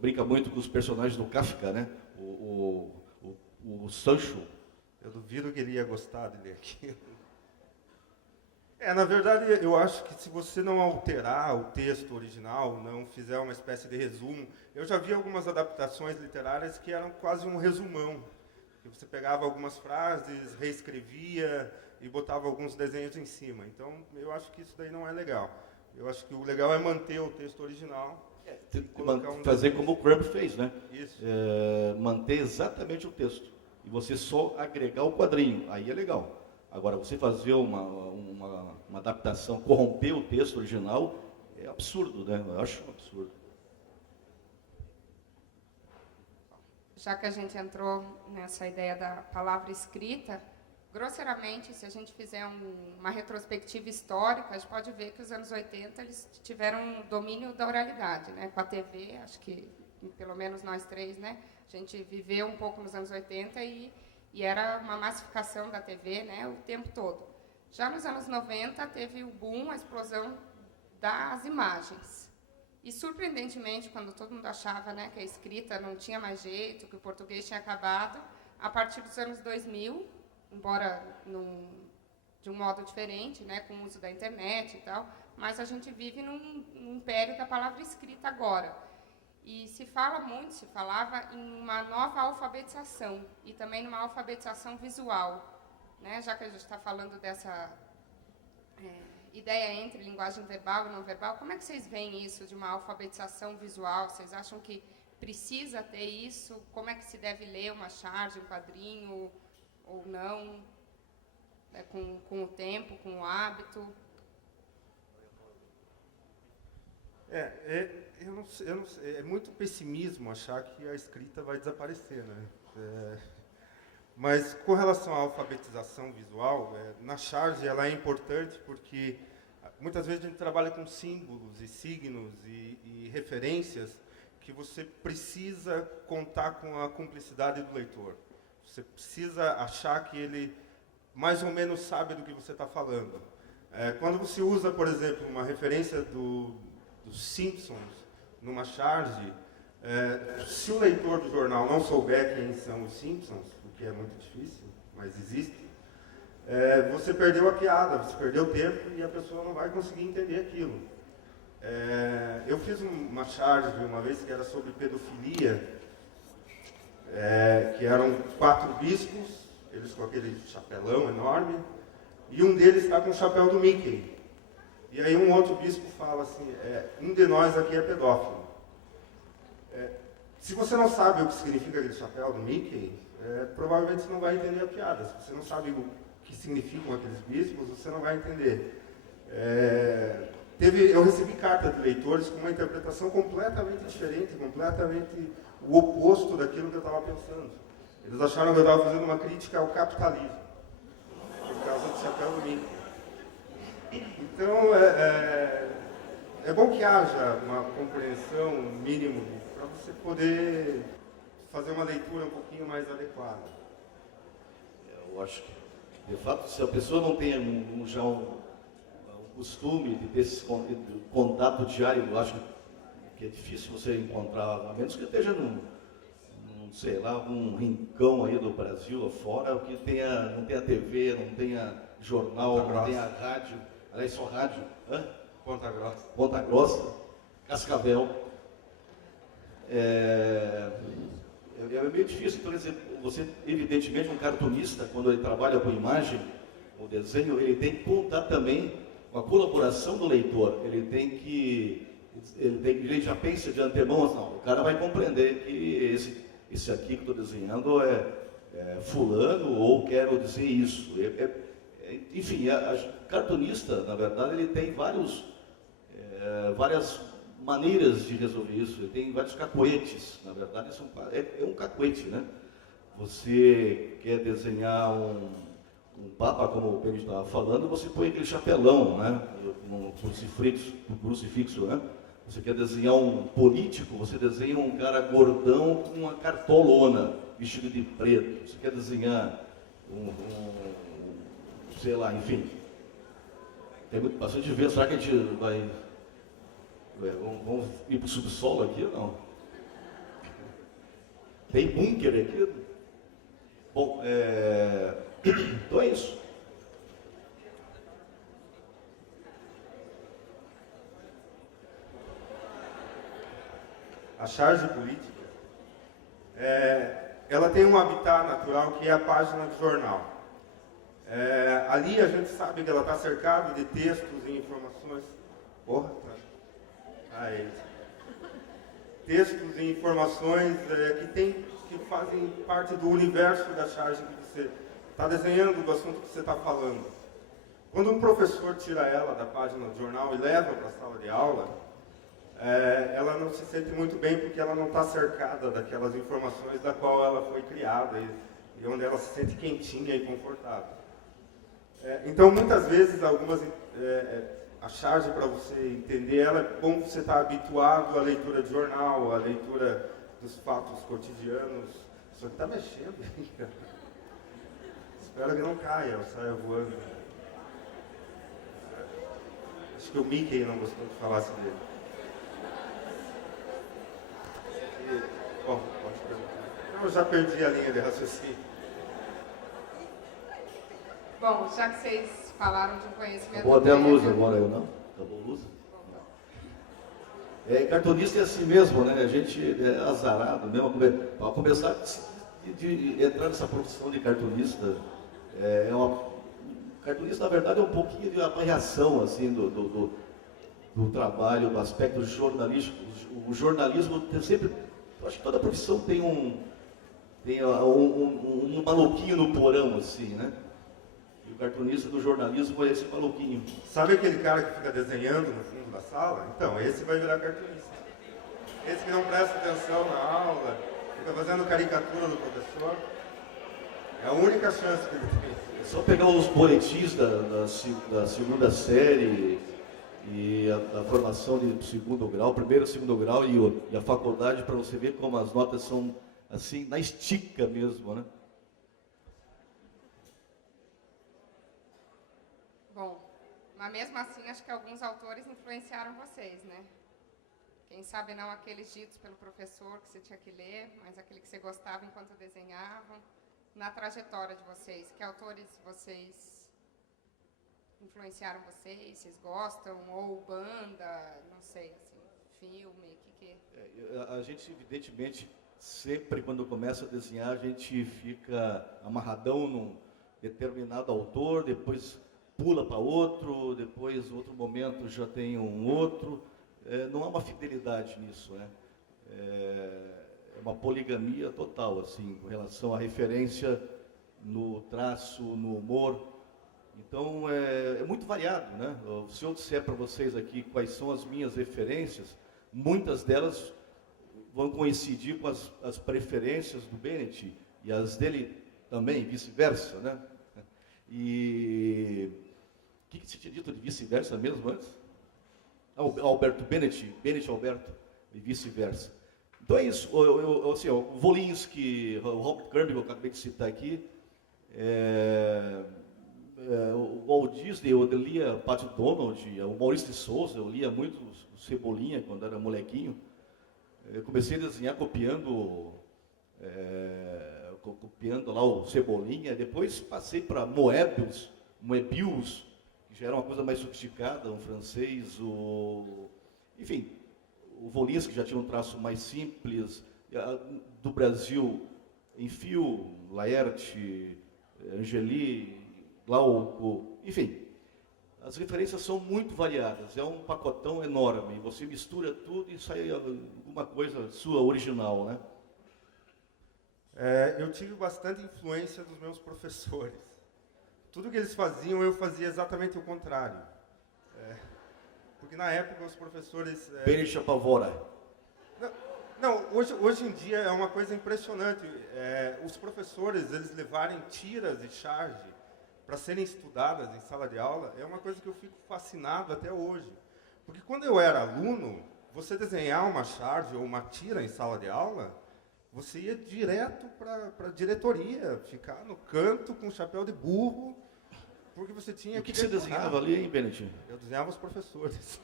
brinca muito com os personagens do Kafka, né? O Sancho. Eu duvido que ele ia gostar de ler aquilo. Na verdade, eu acho que se você não alterar o texto original, não fizer uma espécie de resumo... Eu já vi algumas adaptações literárias que eram quase um resumão. Que você pegava algumas frases, reescrevia e botava alguns desenhos em cima. Então, eu acho que isso daí não é legal. Eu acho que o legal é manter o texto original. Fazer como o Crumb fez, né? Isso. Manter exatamente o texto. E você só agregar o quadrinho. Aí é legal. Agora, você fazer uma adaptação, corromper o texto original, é absurdo, né? Eu acho um absurdo. Já que a gente entrou nessa ideia da palavra escrita, grosseiramente, se a gente fizer uma retrospectiva histórica, a gente pode ver que os anos 80 eles tiveram um domínio da oralidade, né? Com a TV, acho que pelo menos nós três, né? A gente viveu um pouco nos anos 80 e era uma massificação da TV, né, o tempo todo. Já nos anos 90 teve o boom, a explosão das imagens. E, surpreendentemente, quando todo mundo achava, né, que a escrita não tinha mais jeito, que o português tinha acabado, a partir dos anos 2000, embora de um modo diferente, né, com o uso da internet e tal, mas a gente vive num império da palavra escrita agora. E se falava em uma nova alfabetização e também numa alfabetização visual, né? Já que a gente está falando dessa ideia entre linguagem verbal e não verbal, como é que vocês veem isso de uma alfabetização visual? Vocês acham que precisa ter isso? Como é que se deve ler uma charge, um quadrinho, ou não? Com o tempo, com o hábito? Eu não sei, é muito pessimismo achar que a escrita vai desaparecer, né? Mas com relação à alfabetização visual, na charge ela é importante porque muitas vezes a gente trabalha com símbolos e signos e referências que você precisa contar com a cumplicidade do leitor. Você precisa achar que ele mais ou menos sabe do que você está falando. Quando você usa, por exemplo, uma referência dos Simpsons numa charge, se o leitor do jornal não souber quem são os Simpsons, o que é muito difícil, mas existe, você perdeu a piada, você perdeu o tempo e a pessoa não vai conseguir entender aquilo. Eu fiz uma charge uma vez que era sobre pedofilia, que eram 4 bispos, eles com aquele chapelão enorme, e um deles está com o chapéu do Mickey. E aí um outro bispo fala assim, um de nós aqui é pedófilo. Se você não sabe o que significa aquele chapéu do Mickey, provavelmente você não vai entender a piada. Se você não sabe o que significam aqueles bispos, você não vai entender. Eu recebi carta de leitores com uma interpretação completamente diferente, completamente o oposto daquilo que eu estava pensando. Eles acharam que eu estava fazendo uma crítica ao capitalismo, por causa do chapéu do Mickey. Então, é bom que haja uma compreensão mínima para você poder fazer uma leitura um pouquinho mais adequada. Eu acho que, de fato, se a pessoa não tem já um costume de ter esse contato diário, eu acho que é difícil você encontrar, a menos que esteja sei lá, um rincão aí do Brasil afora, que não tenha TV, não tenha jornal, não tenha rádio. Aliás, só rádio. Ponta Grossa, Cascavel. É meio difícil, por exemplo, você, evidentemente, um cartunista, quando ele trabalha com imagem, o desenho, ele tem que contar também com a colaboração do leitor. Ele já pensa de antemão, não, o cara vai compreender que esse aqui que estou desenhando é fulano, ou quero dizer isso. Enfim, a cartunista, na verdade, ele tem várias maneiras de resolver isso, ele tem vários cacoetes, na verdade, é um cacoete, né? Você quer desenhar um papa, como o Pedro estava falando, você põe aquele chapelão, né? No crucifixo, né? Você quer desenhar um político, você desenha um cara gordão com uma cartolona, vestido de preto. Você quer desenhar sei lá, enfim. Tem bastante ver. Será que a gente vai... Vamos ir para o subsolo aqui ou não? Tem bunker aqui? Bom, então é isso. A charge política, ela tem um habitat natural que é a página do jornal. Ali a gente sabe que ela está cercada de textos e informações. Porra, textos e informações que fazem parte do universo da charge que você está desenhando, do assunto que você está falando. Quando um professor tira ela da página do jornal e leva para a sala de aula, ela não se sente muito bem porque ela não está cercada daquelas informações da qual ela foi criada e onde ela se sente quentinha e confortável. Então, muitas vezes, a charge para você entender ela, é bom você estar habituado à leitura de jornal, à leitura dos fatos cotidianos. Isso aqui está mexendo, cara. Espero que não caia ou saia voando. Acho que o Mickey não gostou que falasse dele. Bom, pode perguntar. Eu já perdi a linha de raciocínio. Bom, já que vocês falaram de um conhecimento... Acabou até a luz agora, eu não? Acabou a luz? Cartunista é assim mesmo, né? A gente é azarado mesmo. Para começar de entrar nessa profissão de cartunista, cartunista, na verdade, é um pouquinho de apanhação, assim, do trabalho, do aspecto jornalístico. O jornalismo tem sempre... Eu acho que toda profissão tem um maluquinho no porão, assim, né? E o cartunista do jornalismo é esse maluquinho. Sabe aquele cara que fica desenhando no fundo da sala? Então, esse vai virar cartunista. Esse que não presta atenção na aula, fica fazendo caricatura do professor. É a única chance que ele tem. É só pegar os boletins da segunda série e a formação de segundo grau, primeiro e segundo grau e a faculdade, para você ver como as notas são assim, na estica mesmo, né? Bom, mas mesmo assim, acho que alguns autores influenciaram vocês, né? Quem sabe não aqueles ditos pelo professor que você tinha que ler, mas aquele que você gostava enquanto desenhavam. Na trajetória de vocês, que autores vocês influenciaram vocês gostam? Ou banda, não sei, assim, filme, A gente, evidentemente, sempre quando começa a desenhar, a gente fica amarradão num determinado autor, depois pula para outro, depois, outro momento, já tem um outro. Não há uma fidelidade nisso, né? É uma poligamia total, assim, com relação à referência no traço, no humor. Então, é muito variado, né? Se eu disser para vocês aqui quais são as minhas referências, muitas delas vão coincidir com as preferências do Bennett e as dele também, vice-versa, né? E o que você tinha dito de vice-versa mesmo antes? Alberto Bennett Alberto e vice-versa. Então é isso. Assim, o Wolinski, o Robert Crumb, que eu acabei de citar aqui, o Walt Disney, eu lia Pat Donald, o Maurício de Souza, eu lia muito o Cebolinha quando era molequinho. Eu comecei a desenhar copiando lá o Cebolinha, depois passei para Moebius, que já era uma coisa mais sofisticada, um francês, enfim, o Wolinski já tinha um traço mais simples, do Brasil, Enfio, Laerte, Angeli, Glauco, enfim, as referências são muito variadas, é um pacotão enorme, você mistura tudo e sai alguma coisa sua, original, né? Eu tive bastante influência dos meus professores. Tudo que eles faziam, eu fazia exatamente o contrário. Porque na época os professores... Bennett apavora. Não, hoje em dia é uma coisa impressionante. Os professores, eles levarem tiras de charge para serem estudadas em sala de aula, é uma coisa que eu fico fascinado até hoje. Porque quando eu era aluno, você desenhar uma charge ou uma tira em sala de aula, você ia direto para a diretoria, ficar no canto com chapéu de burro, porque você tinha que... O que você desenhava ali, hein, Bennett? Eu desenhava os professores.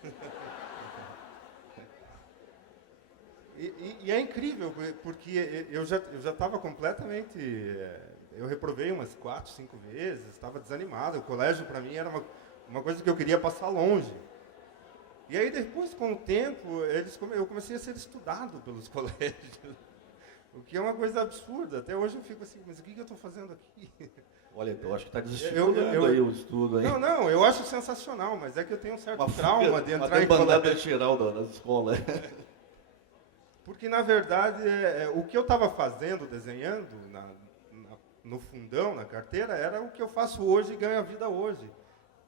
E é incrível, porque eu já estava completamente... Eu reprovei umas 4, 5 vezes, estava desanimado. O colégio, para mim, era uma coisa que eu queria passar longe. E aí, depois, com o tempo, eu comecei a ser estudado pelos colégios. O que é uma coisa absurda. Até hoje eu fico assim, mas o que eu estou fazendo aqui? Olha, então acho que está desestimulando aí o estudo. Hein? Não, eu acho sensacional, mas é que eu tenho um certo trauma de entrar em colégio geral das escolas. Porque, na verdade, o que eu estava fazendo, desenhando no fundão, na carteira, era o que eu faço hoje e ganho a vida hoje,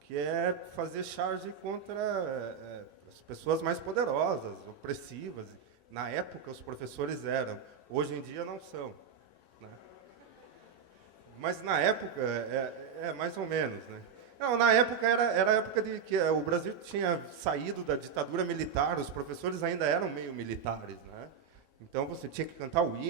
que é fazer charge contra as pessoas mais poderosas, opressivas. Na época, os professores eram, hoje em dia não são. Né? Mas na época, mais ou menos. Né? Não, na época era a época de que o Brasil tinha saído da ditadura militar, os professores ainda eram meio militares. Né? Então você tinha que cantar o hino.